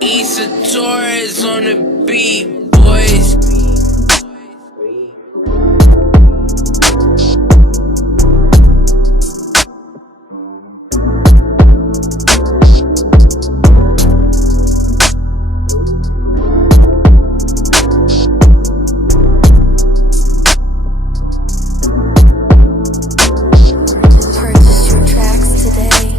Issa Torres on the beat, boys. Purchase your tracks today.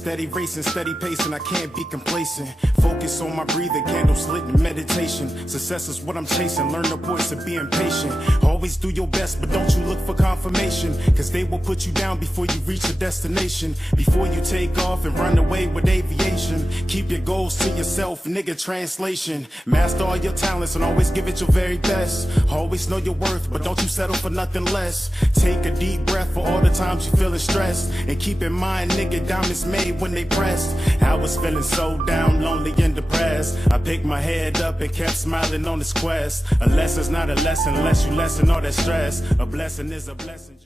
steady racing, steady pacing, I can't be complacent. Focus on my breathing, candles lit in meditation. Success is what I'm chasing, learn the voice of being patient. Always do your best, but don't you look for confirmation, cause they will put you down before you reach a destination. Before you take off and run away with aviation, keep your goals to yourself, nigga, translation. Master all your talents and always give it your very best. Always know your worth, but don't you settle for nothing less. Take a deep breath for all the times you feeling stressed, and keep in mind, nigga, diamonds made when they pressed. I was feeling so down, lonely and depressed. I picked my head up and kept smiling on this quest. A lesson's not a lesson unless you lessen all that stress. A blessing is a blessing.